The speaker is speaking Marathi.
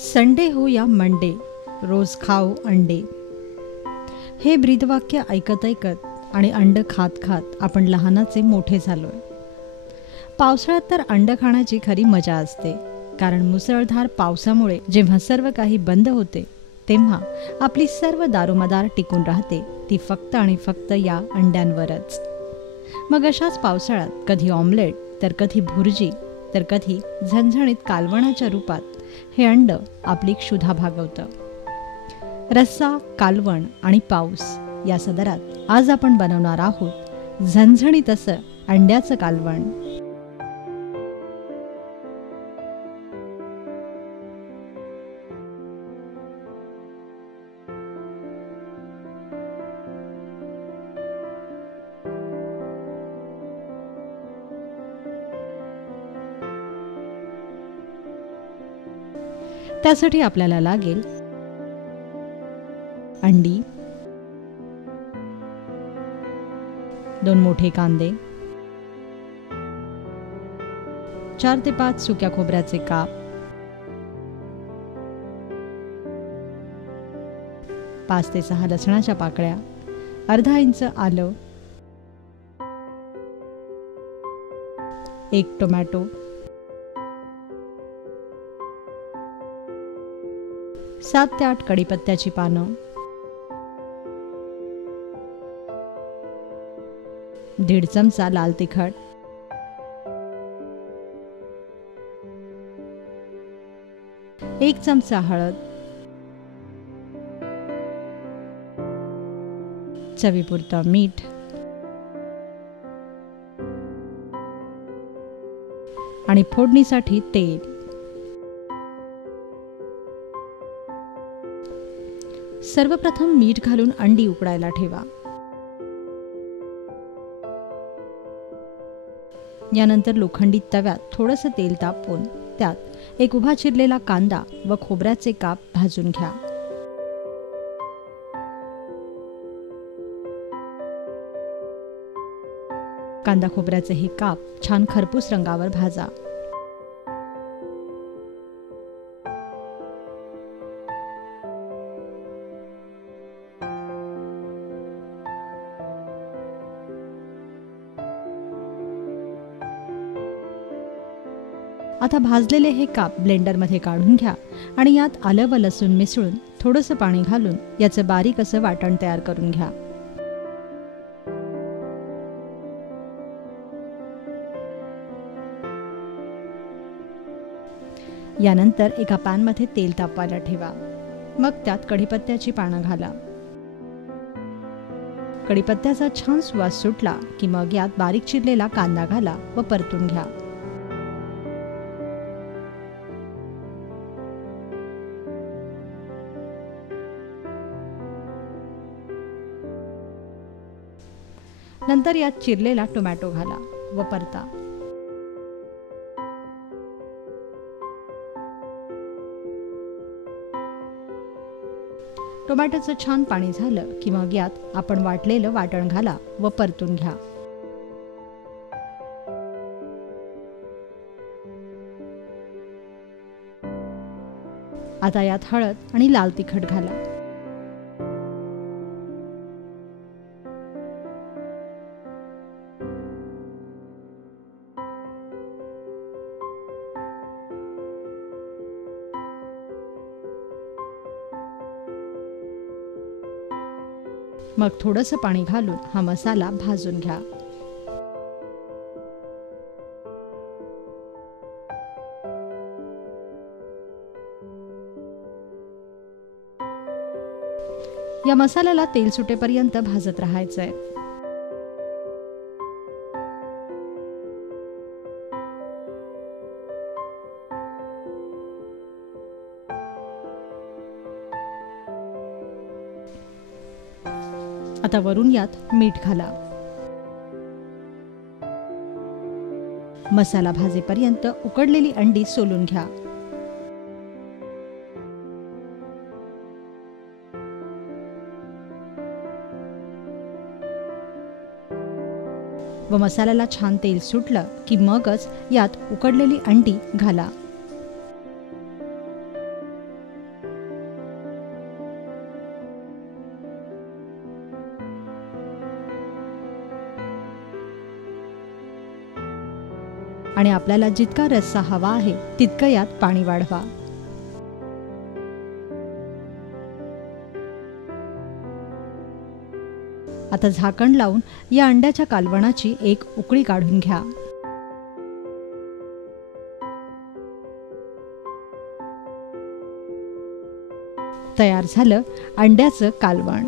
संडे हो या मंडे, रोज खाओ अंडे. हे ब्रीदवाक्य ऐकत ऐकत आणि अंड खात खात आपण लहानाचे मोठे झालोय. पावसाळ्यात तर अंड खाण्याची खरी मजा असते, कारण मुसळधार पावसामुळे जेव्हा सर्व काही बंद होते तेव्हा आपली सर्व दारोमदार टिकून राहते ती फक्त आणि फक्त या अंड्यांवरच. मग अशाच पावसाळ्यात कधी ऑमलेट तर कधी भुर्जी तर कधी झणझणीत कालवणाच्या रूपात हे अंड आपली क्षुधा भागवतं. रस्सा, कालवण आणि पाऊस या सदरात आज आपण बनवणार आहोत झणझणीत असं अंड्याचं कालवण. त्यासाठी आपल्याला लागेल अंडी, 2 मोठे कांदे, 4 ते 5 सुक्या खोबऱ्याचे काप, 5 ते 6 लसणाच्या पाकळ्या, अर्धा इंच आलं, 1 टोमॅटो, 7 ते 8 कढीपत्त्याची पानं, 1.5 चमचा लाल तिखट, 1 चमचा हळद, चवीपुरतं मीठ आणि फोडणीसाठी तेल. सर्वप्रथम मीठ घालून अंडी उकडायला ठेवा. यानंतर लोखंडी तव्यात थोडंसं तेल तापवून त्यात एक उभा चिरलेला कांदा व खोबऱ्याचे काप भाजून घ्या. कांदा खोबऱ्याचे हे काप छान खरपूस रंगावर भाजा. आता भाजलेले हे काप ब्लेंडरमध्ये काढून घ्या आणि यात आलं व लसूण मिसळून थोडंसं पाणी घालून याचं बारीक असं वाटण तयार करून घ्या. यानंतर एका पॅनमध्ये तेल तापवायला ठेवा. मग त्यात कढीपत्त्याची पानं घाला. कढीपत्त्याचा छान सुवास सुटला की मग यात बारीक चिरलेला कांदा घाला व परतून घ्या. नंतर यात चिरलेला टोमॅटो घाला व परता. टोमॅटोचं छान पाणी झालं की मग यात आपण वाटलेलं वाटण घाला व परतून घ्या. आता यात हळद आणि लाल तिखट घाला. मग थोडंसं पाणी घालून हा मसाला भाजून घ्या. या मसाल्याला तेल सुटेपर्यंत भाजत राहायचंय. आता वरून यात मीठ घाला. मसाला भाजेपर्यंत उकडलेली अंडी सोलून घ्या. व मसाल्याला छान तेल सुटलं की मगच यात उकडलेली अंडी घाला. आणि आपल्याला जितका रस्सा हवा आहे तितकं यात पाणी वाढवा. आता झाकण लावून या अंड्याच्या कालवणाची एक उकळी काढून घ्या. तयार झालं अंड्याचं कालवण.